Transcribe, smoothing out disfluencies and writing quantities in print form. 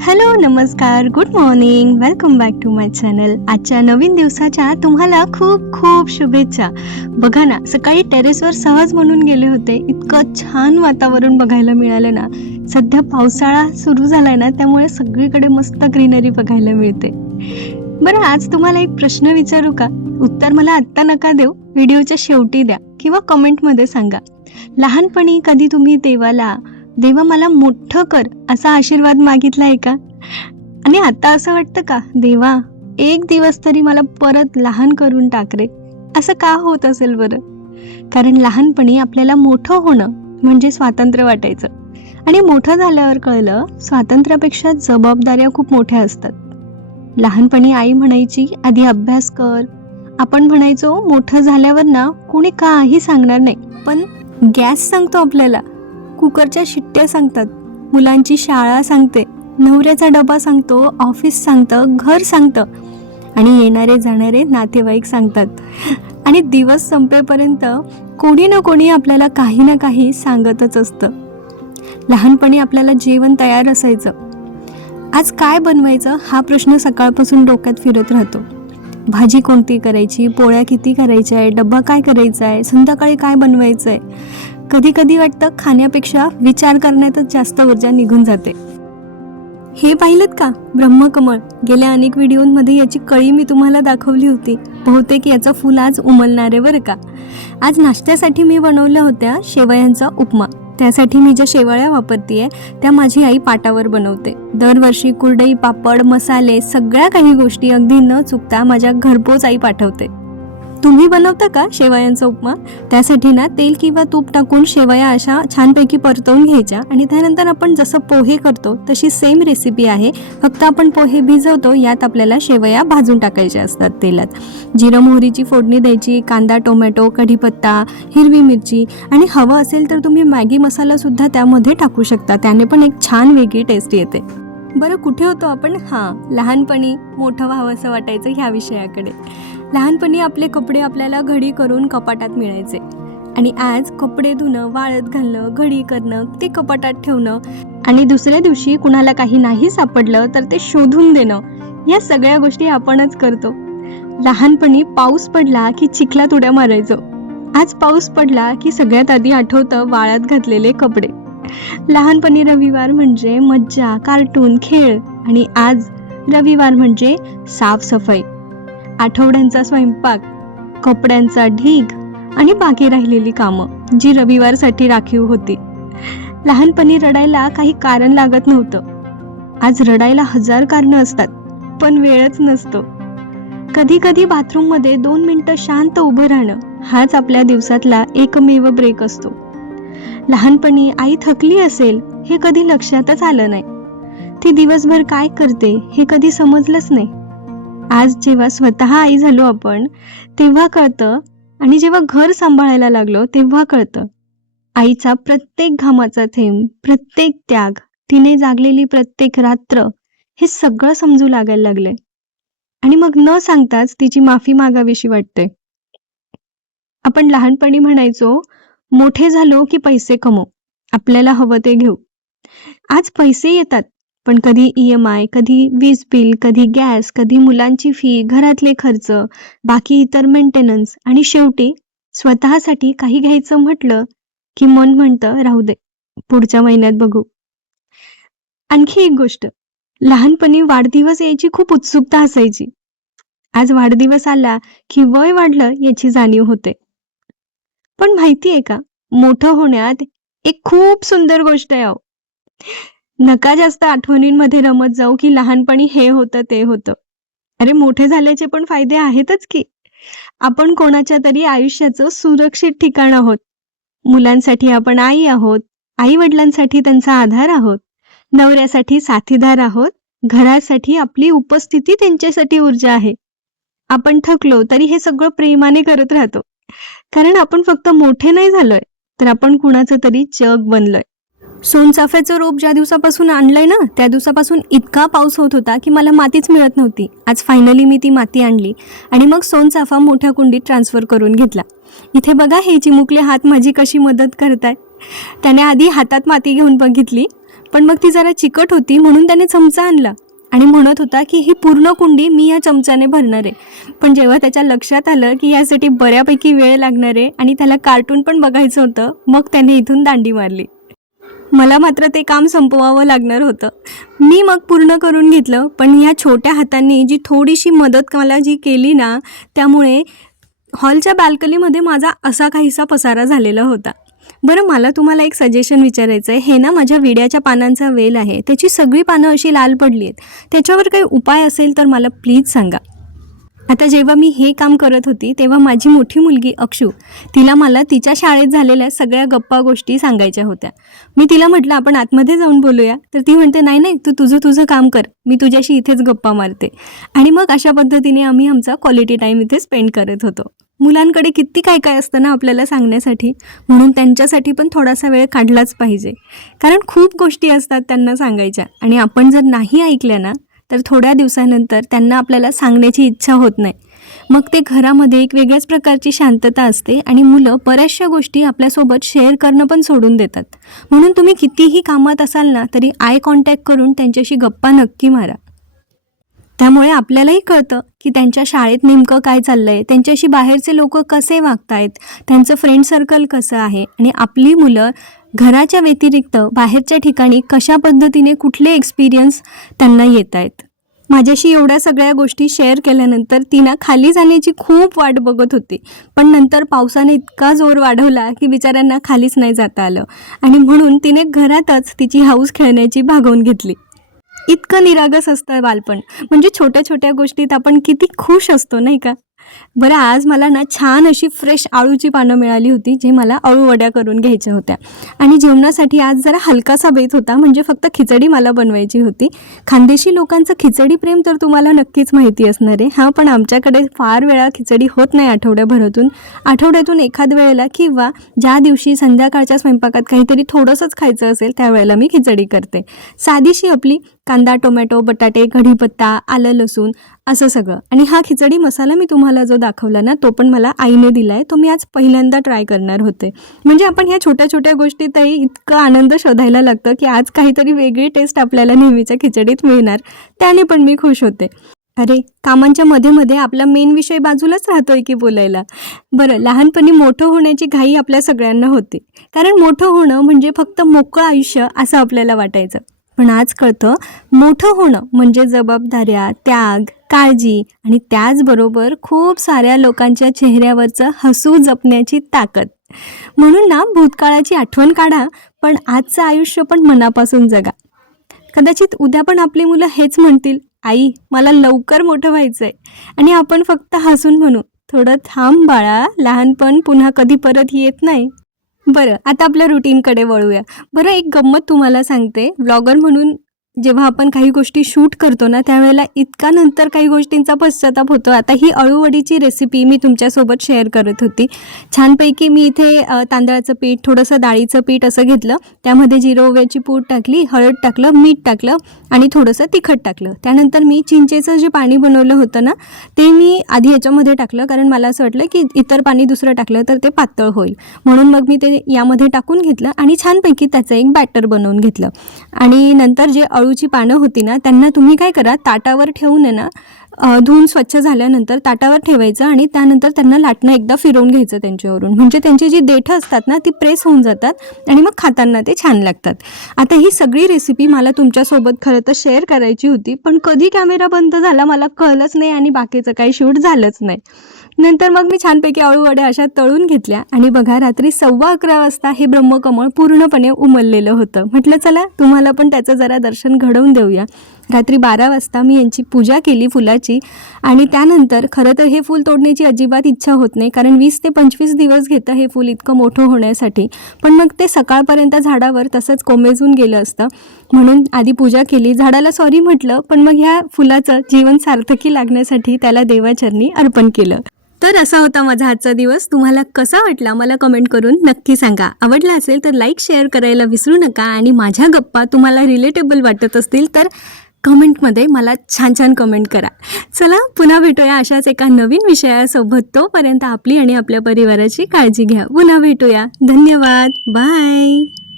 Hello, नमस्कार, good morning, welcome back to my channel. आजच्या नवीन दिवसाच्या तुम्हाला खूप खूप शुभेच्छा. बघा ना, सकाळी टेरेसवर सहज म्हणून गेले होते, इतकं छान वातावरण बघायला मिळालं ना. सध्या पावसाळा सुरू झालाय ना, त्यामुळे सगळीकडे मस्त ग्रीनरी बघायला मिळते. बरं, आज तुम्हाला एक प्रश्न विचारू का? उत्तर मला आत्ता नका देऊ, व्हिडिओच्या शेवटी द्या किंवा कमेंटमध्ये सांगा. लहानपणी कधी तुम्ही देवा मला मोठं कर असा आशीर्वाद मागितलाय का? आणि आता असं वाटतं का, देवा एक दिवस तरी मला परत लहान करून टाक रे? असं का होत असेल बरं? कारण लहानपणी आपल्याला मोठं होणं म्हणजे स्वातंत्र्य वाटायचं, आणि मोठं झाल्यावर कळलं स्वातंत्र्यापेक्षा जबाबदाऱ्या खूप मोठ्या असतात. लहानपणी आई म्हणायची आधी अभ्यास कर, आपण म्हणायचो मोठं झाल्यावर ना कोणी काही सांगणार नाही, पण गॅस सांगतो आपल्याला, कुकरच्या शिट्ट्या सांगतात, मुलांची शाळा सांगते, नवऱ्याचा डबा सांगतो, ऑफिस सांगतं, घर सांगतं, आणि येणारे जाणारे नातेवाईक सांगतात. आणि दिवस संपेपर्यंत कोणी ना कोणी आपल्याला काही ना काही सांगतच असतं. लहानपणी आपल्याला जेवण तयार असायचं. आज काय बनवायचं हा प्रश्न सकाळपासून डोक्यात फिरत राहतो. भाजी कोणती करायची, पोळ्या किती करायच्या आहे, डब्बा काय करायचा आहे, संध्याकाळी काय बनवायचं आहे. कधी कधी वाटतं खाण्यापेक्षा विचार करण्यातच जास्त ऊर्जा निघून जाते. हे पाहिलं का ब्रह्मकमळ? गेल्या अनेक व्हिडिओमध्ये याची कळी मी तुम्हाला दाखवली होती. बहुतेक याचं फुल आज उमलणार आहे बरं का. आज नाश्त्यासाठी मी बनवल्या होत्या शेवयांचा उपमा. त्यासाठी मी ज्या शेवया वापरतीये त्या माझी आई पाटावर बनवते. दरवर्षी कुरडई, पापड, मसाले, सगळ्या काही गोष्टी अगदी न चुकता माझ्या घरपोच आई पाठवते. तुम्ही बनवता का शेवयांचा उपमा? त्यासाठी ना तेल किंवा तूप टाकून शेवया अशा छानपैकी परतवून घ्यायच्या, आणि त्यानंतर आपण जसं पोहे करतो तशी सेम रेसिपी आहे, फक्त आपण पोहे भिजवतो, यात आपल्याला शेवया भाजून टाकायच्या असतात तेलात. जिरं मोहरीची फोडणी द्यायची, कांदा, टोमॅटो, कढीपत्ता, हिरवी मिरची, आणि हवं असेल तर तुम्ही मॅगी मसाला सुद्धा त्यामध्ये टाकू शकता. त्याने पण एक छान वेगळी टेस्ट येते. बरं, कुठे होतो आपण? लहानपणी मोठं व्हावं असं वाटायचं ह्या विषयाकडे. लहानपणी आपले कपडे आपल्याला घडी करून कपाटात मिळायचे, आणि आज कपडे धुणं, वाळत घालणं, घडी करणं, ते कपाटात ठेवणं, आणि दुसऱ्या दिवशी कुणाला काही नाही सापडलं तर ते शोधून देणं, या सगळ्या गोष्टी आपणच करतो. लहानपणी पाऊस पडला की चिखलात उड्या मारायचो. आज पाऊस पडला की सगळ्यात आधी आठवतं वाळत घातलेले कपडे. लहानपणी रविवार म्हणजे मज्जा, कार्टून, खेळ, आणि आज रविवार म्हणजे साफसफाई, आठवड्यांचा स्वयंपाक, कपड्यांचा ढीग, आणि बाकी राहिलेली कामं जी रविवारसाठी राखीव होती. लहानपणी रडायला काही कारण लागत नव्हतं. आज रडायला 1000 कारणं असतात, पण वेळच नसतो. कधी कधी बाथरूममध्ये 2 मिनिटं शांत उभं राहणं हाच आपल्या दिवसातला एकमेव ब्रेक असतो. लहानपणी आई थकली असेल हे कधी लक्षातच आलं नाही. ती दिवसभर काय करते हे कधी समजलंच नाही. आज जेव्हा स्वतः आई झालो आपण तेव्हा कळतं, आणि जेव्हा घर सांभाळायला लागलो तेव्हा कळतं. आईचा प्रत्येक घामाचा थेंब, प्रत्येक त्याग, तिने जागलेली प्रत्येक रात्र, हे सगळं समजू लागायला लागले. आणि मग न सांगताच तिची माफी मागावीशी वाटते. आपण लहानपणी म्हणायचो मोठे झालो की पैसे कमवू, आपल्याला हवं ते घेऊ. आज पैसे येतात, पण कधी EMI, कधी वीज बिल, कधी गॅस, कधी मुलांची फी, घरातले खर्च, बाकी इतर मेंटेनन्स, आणि शेवटी स्वतःसाठी काही घ्यायचं म्हटलं की मन म्हणतं राहू दे, पुढच्या महिन्यात बघू. आणखी एक गोष्ट, लहानपणी वाढदिवस यायची खूप उत्सुकता असायची. आज वाढदिवस आला की वय वाढलं याची जाणीव होते. पण माहितीये का, मोठं होण्यात एक खूप सुंदर गोष्ट आहे. नका जास्त आठवणींमध्ये रमत जाऊ की लहानपणी हे होतं ते होतं. अरे, मोठे झाल्याचे पण फायदे आहेतच की. आपण कोणाच्या तरी आयुष्याचं सुरक्षित ठिकाण आहोत. मुलांसाठी आपण आई आहोत, आई वडिलांसाठी त्यांचा आधार आहोत, नवऱ्यासाठी साथीदार आहोत, घरासाठी आपली उपस्थिती त्यांच्यासाठी ऊर्जा आहे. आपण थकलो तरी हे सगळं प्रेमाने करत राहतो, कारण आपण फक्त मोठे नाही झालोय, तर आपण कुणाचं तरी जग बनलोय. सोनचाफ्याचं रोप ज्या दिवसापासून आणलंय ना, त्या दिवसापासून इतका पाऊस होत होता की मला मातीच मिळत नव्हती. आज फायनली मी ती माती आणली, आणि मग सोनचाफा मोठ्या कुंडीत ट्रान्सफर करून घेतला. इथे बघा हे चिमुकले हात माझी कशी मदत करताय. त्याने आधी हातात माती घेऊन बघितली, पण मग ती जरा चिकट होती म्हणून त्याने चमचा आणला आणि म्हणत होता की ही पूर्ण कुंडी मी या चमच्याने भरणार आहे. पण जेव्हा त्याच्या लक्षात आलं की यासाठी बऱ्यापैकी वेळ लागणार आहे आणि त्याला कार्टून पण बघायचं होतं, मग त्याने इथून दांडी मारली. मला मात्र ते काम संपवावं लागणार होतं. मी मग पूर्ण करून घेतलं, पण ह्या छोट्या हातांनी जी थोडीशी मदत मला जी केली ना, त्यामुळे हॉलच्या बाल्कनीमध्ये माझा असा काहीसा पसारा झालेला होता. बरं, मला तुम्हाला एक सजेशन विचारायचं आहे. हे ना माझ्या विड्याच्या पानांचा वेल आहे, त्याची सगळी पानं अशी लाल पडली आहेत. त्याच्यावर काही उपाय असेल तर मला प्लीज सांगा. आता जेव्हा मी हे काम करत होती तेव्हा माझी मोठी मुलगी अक्षू, तिला मला तिच्या शाळेत झालेल्या सगळ्या गप्पा गोष्टी सांगायच्या होत्या. मी तिला म्हटलं आपण आतमध्ये जाऊन बोलूया, तर ती म्हणते नाही नाही, तू तुझं काम कर, मी तुझ्याशी इथेच गप्पा मारते. आणि मग अशा पद्धतीने आम्ही आमचा क्वालिटी टाईम इथे स्पेंड करत होतो. मुलांकडे किती काय असतं ना आपल्याला सांगण्यासाठी, म्हणून त्यांच्यासाठी पण थोडासा वेळ काढलाच पाहिजे. कारण खूप गोष्टी असतात त्यांना सांगायच्या आणि आपण जर नाही ऐकल्या ना तर थोड्या दिवसानंतर त्यांना आपल्याला सांगण्याची इच्छा होत नाही. मग ते घरामध्ये एक वेगळ्याच प्रकारची शांतता असते आणि मुलं बऱ्याचशा गोष्टी आपल्यासोबत शेअर करणं पण सोडून देतात. म्हणून तुम्ही कितीही कामात असाल ना तरी आय कॉन्टॅक्ट करून त्यांच्याशी गप्पा नक्की मारा. त्यामुळे आपल्यालाही कळतं की त्यांच्या शाळेत नेमकं काय चाललं आहे, त्यांच्याशी बाहेरचे लोक कसे वागत आहेत, त्यांचं फ्रेंड सर्कल कसं आहे आणि आपली मुलं घराच्या व्यतिरिक्त बाहेरच्या ठिकाणी कशा पद्धतीने कुठले एक्सपिरियन्स त्यांना येत आहेत. माझ्याशी एवढ्या सगळ्या गोष्टी शेअर केल्यानंतर ती ना खाली जाण्याची खूप वाट बघत होती, पण नंतर पावसाने इतका जोर वाढवला की बिचाऱ्यांना खालीच नाही जाता आलं आणि म्हणून तिने घरातच तिची हाऊस खेळण्याची भागवून घेतली. इतकं निरागस असतं बालपण, म्हणजे छोट्या छोट्या गोष्टीत आपण किती खुश असतो नाही का. बरं, आज मला ना छान अशी फ्रेश आळूची पानं मिळाली होती, जे मला अळूवड्या करून घ्यायच्या होत्या आणि जेवणासाठी आज जरा हलकासा बेत होता, म्हणजे फक्त खिचडी मला बनवायची होती. खानदेशी लोकांचं खिचडी प्रेम तर तुम्हाला नक्कीच माहिती असणार आहे. हां, पण आमच्याकडे फार वेळा खिचडी होत नाही आठवड्यातून एखाद वेळेला, किंवा ज्या दिवशी संध्याकाळच्या स्वयंपाकात काहीतरी थोडंसंच खायचं असेल त्यावेळेला मी खिचडी करते. साधीशी आपली कांदा, टोमॅटो, बटाटे, कढीपत्ता, आलं, लसूण असं सगळं. आणि हा खिचडी मसाला मी तुम्हाला जो दाखवला ना तो पण मला आईने दिला आहे, तो मी आज पहिल्यांदा ट्राय करणार होते. म्हणजे आपण ह्या छोट्या छोट्या गोष्टीतही इतकं आनंद शोधायला लागतं की आज काहीतरी वेगळी टेस्ट आपल्याला नेहमीच्या खिचडीत मिळणार, त्याने पण मी खुश होते. अरे, कामांच्या मध्ये आपला मेन विषय बाजूलाच राहतोय की बोलायला. बरं, लहानपणी मोठं होण्याची घाई आपल्या सगळ्यांना होते, कारण मोठं होणं म्हणजे फक्त मोकळं आयुष्य असं आपल्याला वाटायचं. पण आज कळतं मोठं होणं म्हणजे जबाबदाऱ्या, त्याग, काळजी आणि त्याचबरोबर खूप साऱ्या लोकांच्या चेहऱ्यावरचं हसू जपण्याची ताकद. म्हणून ना भूतकाळाची आठवण काढा, पण आजचं आयुष्य पण मनापासून जगा. कदाचित उद्या पण आपली मुलं हेच म्हणतील, आई मला लवकर मोठं व्हायचं आहे, आणि आपण फक्त हसून म्हणू, थोडं थांब बाळा, लहानपण पुन्हा कधी परत येत नाही. बरं, आता आपल्या रुटीनकडे वळूया. बरं, एक गंमत तुम्हाला सांगते. व्लॉगर म्हणून जेव्हा आपण काही गोष्टी शूट करतो ना त्यावेळेला इतका नंतर काही गोष्टींचा पश्चाताप होतो. आता ही अळूवडीची रेसिपी मी तुमच्यासोबत शेअर करत होती. छानपैकी मी इथे तांदळाचं पीठ, थोडंसं डाळीचं पीठ असं घेतलं, त्यामध्ये जिरं ओव्याची पूड टाकली, हळद टाकलं, मीठ टाकलं आणि थोडंसं तिखट टाकलं. त्यानंतर मी चिंचेचं जे पाणी बनवलं होतं ना ते मी आधी याच्यामध्ये टाकलं, कारण मला असं वाटलं की इतर पाणी दुसरं टाकलं तर ते पातळ होईल, म्हणून मग मी ते यामध्ये टाकून घेतलं आणि छानपैकी त्याचं एक बॅटर बनवून घेतलं. आणि नंतर जे अळूची पानं होती ना त्यांना तुम्ही काय करा, ताटावर ठेवून आहे ना धुवून स्वच्छ झाल्यानंतर ताटावर ठेवायचं आणि त्यानंतर त्यांना लाटणं एकदा फिरवून घ्यायचं त्यांच्यावरून, म्हणजे त्यांची जी देठं असतात ना ती प्रेस होऊन जातात आणि मग खाताना ते छान लागतात. आता ही सगळी रेसिपी मला तुमच्यासोबत खरं तर शेअर करायची होती, पण कधी कॅमेरा बंद झाला मला कळलंच नाही आणि बाकीचं काही शूट झालंच नाही. नंतर मग मी छानपैकी अळूवड्या अशा तळून घेतल्या आणि बघा रात्री 11:15 वाजता हे ब्रह्मकमळ पूर्णपणे उमललेलं होतं. म्हटलं चला तुम्हाला पण त्याचं जरा दर्शन घडवून देऊया. रात्री 12 वाजता मी यांची पूजा केली फुलाची, आणि त्यानंतर खरं तर हे फूल तोडण्याची अजिबात इच्छा होत नाही, कारण 20 ते 25 दिवस घेतं हे फूल इतकं मोठं होण्यासाठी, पण मग ते सकाळपर्यंत झाडावर तसंच कोमेजून गेलं असतं, म्हणून आधी पूजा केली, झाडाला सॉरी म्हटलं, पण मग ह्या फुलाचं जीवन सार्थकी लागण्यासाठी त्याला देवाचरणी अर्पण केलं. तर असा होता माझा आजचा दिवस. तुम्हाला कसा वाटला मला कमेंट करून नक्की सांगा. आवडला असेल तर लाईक शेअर करायला विसरू नका, आणि माझ्या गप्पा तुम्हाला रिलेटेबल वाटत असतील तर कमेंटमध्ये मला छान छान कमेंट करा. चला पुन्हा भेटूया अशाच एका नवीन विषयासोबत. तोपर्यंत आपली आणि आपल्या परिवाराची काळजी घ्या. पुन्हा भेटूया. धन्यवाद. बाय.